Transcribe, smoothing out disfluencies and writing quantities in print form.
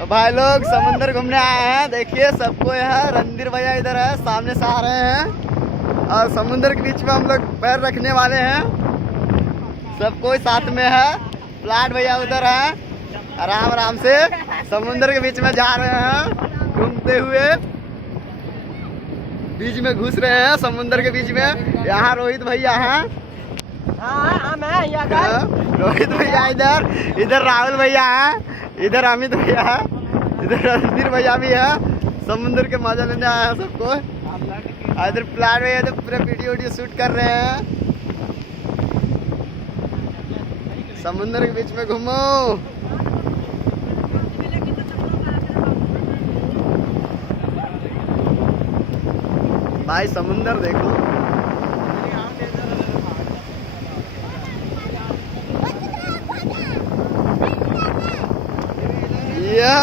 तो भाई लोग समुंदर घूमने आए हैं। देखिए सबको यहाँ रणधीर भैया इधर है, सामने से आ रहे हैं और समुंदर के बीच में हम लोग पैर रखने वाले हैं। सब कोई साथ में है। प्लाट भैया उधर है, आराम आराम से समुंदर के बीच में जा रहे हैं घूमते हुए। बीच में घुस रहे हैं समुंदर के बीच में। यहाँ रोहित भैया हैं, रोहित भैया इधर राहुल भैया हैं, इधर अमित भैया है, इधर रणधीर भैया भी है। समुद्र के मजा लेने आए हैं सबको। इधर प्लाट भैया तो पूरे वीडियो शूट कर रहे हैं। समुद्र के बीच में घूमो। भाई समुंदर देखो। या